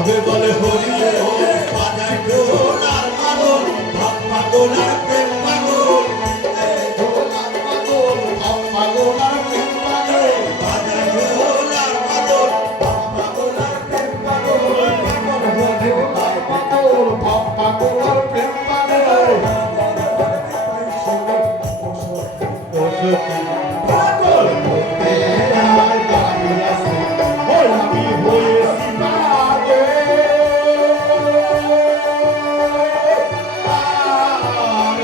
তবে বলে হরি বাজায় ঢোল আর পাগল ভাব পাগল আর প্রেম পাগল ঢোল আর পাগল ভাব পাগল আর প্রেম পাগল বাজায় ঢোল আর পাগল ভাব পাগল আর প্রেম পাগল পাগল হরে আর পাগল ভাব পাগল আর প্রেম পাগল পাগল হতে আর গাইয়াছে আমি হয়েছি পাগল আর